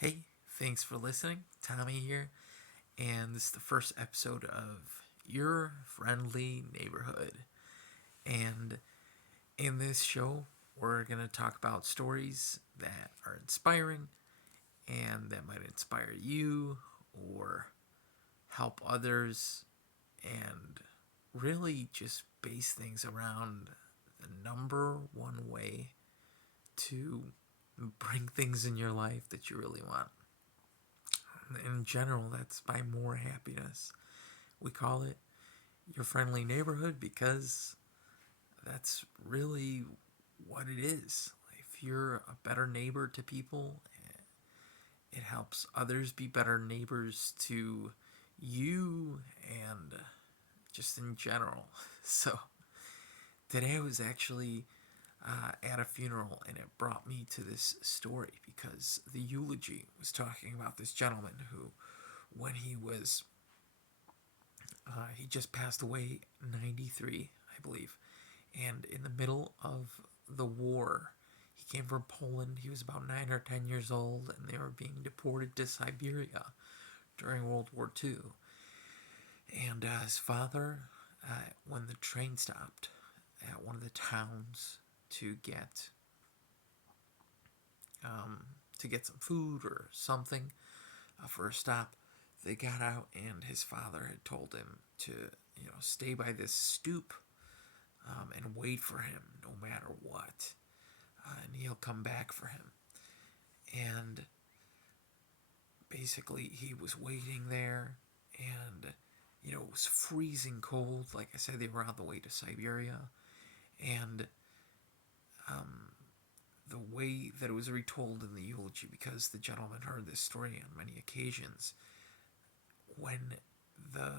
Hey, thanks for listening. Tommy here, and this is the first episode of Your Friendly Neighborhood. And in this show, we're going to talk about stories that are inspiring and that might inspire you or help others, and really just base things around the number one way to bring things in your life that you really want. In general, that's by more happiness. We call it your friendly neighborhood because that's really what it is. If you're a better neighbor to people, it helps others be better neighbors to you and just in general. So today I was actually at a funeral, and it brought me to this story because the eulogy was talking about this gentleman who, when he just passed away, 93, I believe. And in the middle of the war, he came from Poland. He was about 9 or 10 years old, and they were being deported to Siberia during World War II. And his father, when the train stopped at one of the towns to get um, some food or something for a stop, they got out, and his father had told him to stay by this stoop and wait for him no matter what, and he'll come back for him. And basically, he was waiting there, and it was freezing cold. Like I said, they were on the way to Siberia, and the way that it was retold in the eulogy, because the gentleman heard this story on many occasions, when the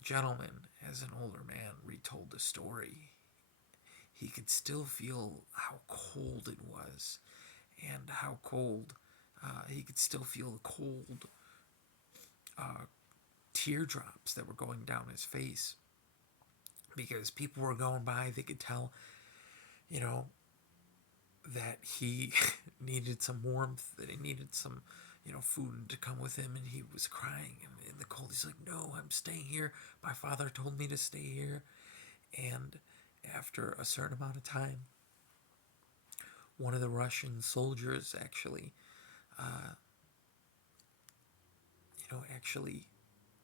gentleman, as an older man, retold the story, he could still feel how cold it was, and how cold he could still feel the cold teardrops that were going down his face, because people were going by. They could tell, you know, that he needed some warmth, that he needed some, food to come with him, and he was crying in the cold. He's like, "No, I'm staying here. My father told me to stay here." And after a certain amount of time, one of the Russian soldiers actually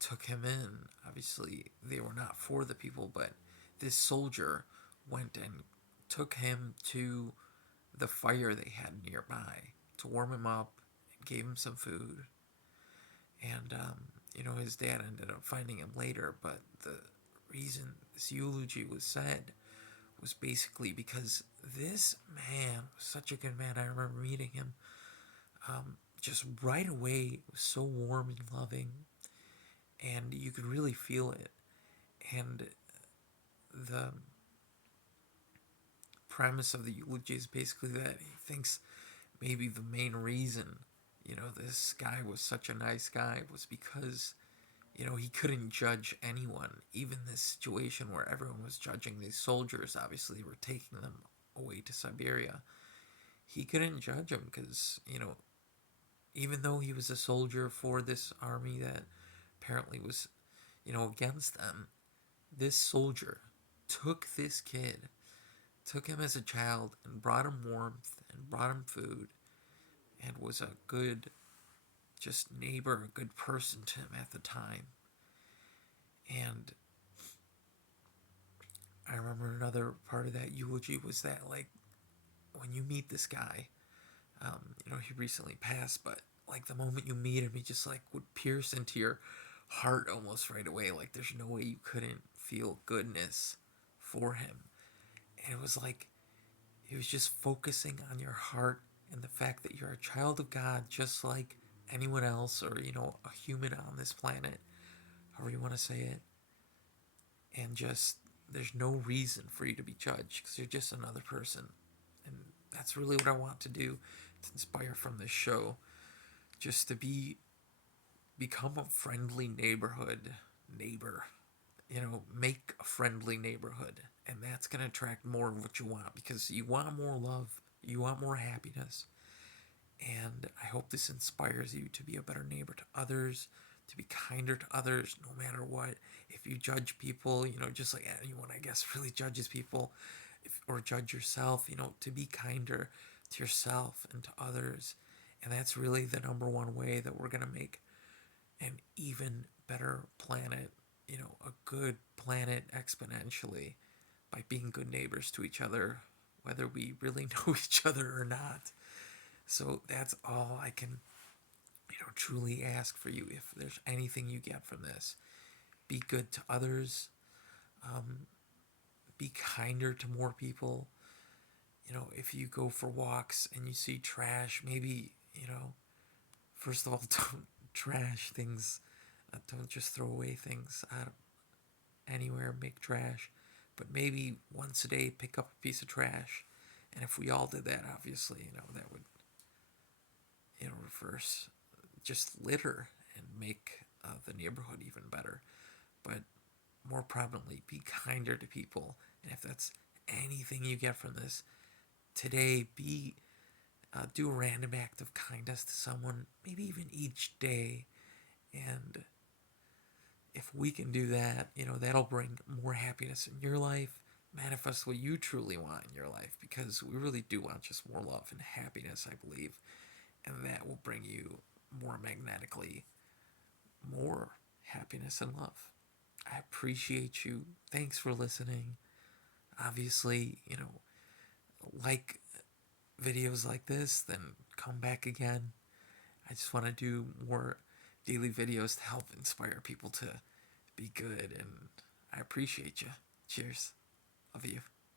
took him in. Obviously, they were not for the people, but this soldier went and took him to the fire they had nearby to warm him up and gave him some food. And, his dad ended up finding him later, but the reason this eulogy was said was basically because this man was such a good man. I remember meeting him just right away. It was so warm and loving, and you could really feel it. And the premise of the eulogy is basically that he thinks maybe the main reason, this guy was such a nice guy was because, he couldn't judge anyone. Even this situation where everyone was judging these soldiers, obviously they were taking them away to Siberia. He couldn't judge them because, even though he was a soldier for this army that apparently was, against them, this soldier took this kid, took him as a child, and brought him warmth and brought him food, and was a good, just neighbor, a good person to him at the time. And I remember another part of that eulogy was that, like, when you meet this guy, he recently passed, but like the moment you meet him, he just like would pierce into your heart almost right away. Like there's no way you couldn't feel goodness for him. And it was like he was just focusing on your heart and the fact that you're a child of God, just like anyone else, or a human on this planet, however you want to say it. And just there's no reason for you to be judged because you're just another person. And that's really what I want to do, to inspire from this show, just to become a friendly neighbor. Make a friendly neighborhood, and that's going to attract more of what you want, because you want more love, you want more happiness. And I hope this inspires you to be a better neighbor to others, to be kinder to others, no matter what. If you judge people, just like anyone, I guess, really judges people, or judge yourself, to be kinder to yourself and to others. And that's really the number one way that we're going to make an even better planet, a good planet exponentially, by being good neighbors to each other, whether we really know each other or not. So that's all I can, truly ask for you. If there's anything you get from this, be good to others, be kinder to more people. If you go for walks and you see trash, maybe, first of all, don't trash things. Don't just throw away things out anywhere, make trash. But maybe once a day, pick up a piece of trash. And if we all did that, obviously, that would, reverse just litter and make the neighborhood even better. But more prominently, be kinder to people. And if that's anything you get from this today, do a random act of kindness to someone, maybe even each day. And if we can do that, that'll bring more happiness in your life, manifest what you truly want in your life, because we really do want just more love and happiness, I believe. And that will bring you more magnetically more happiness and love. I appreciate you. Thanks for listening. Obviously, like videos like this, then come back again. I just want to do more daily videos to help inspire people to be good, and I appreciate you. Cheers. Love you.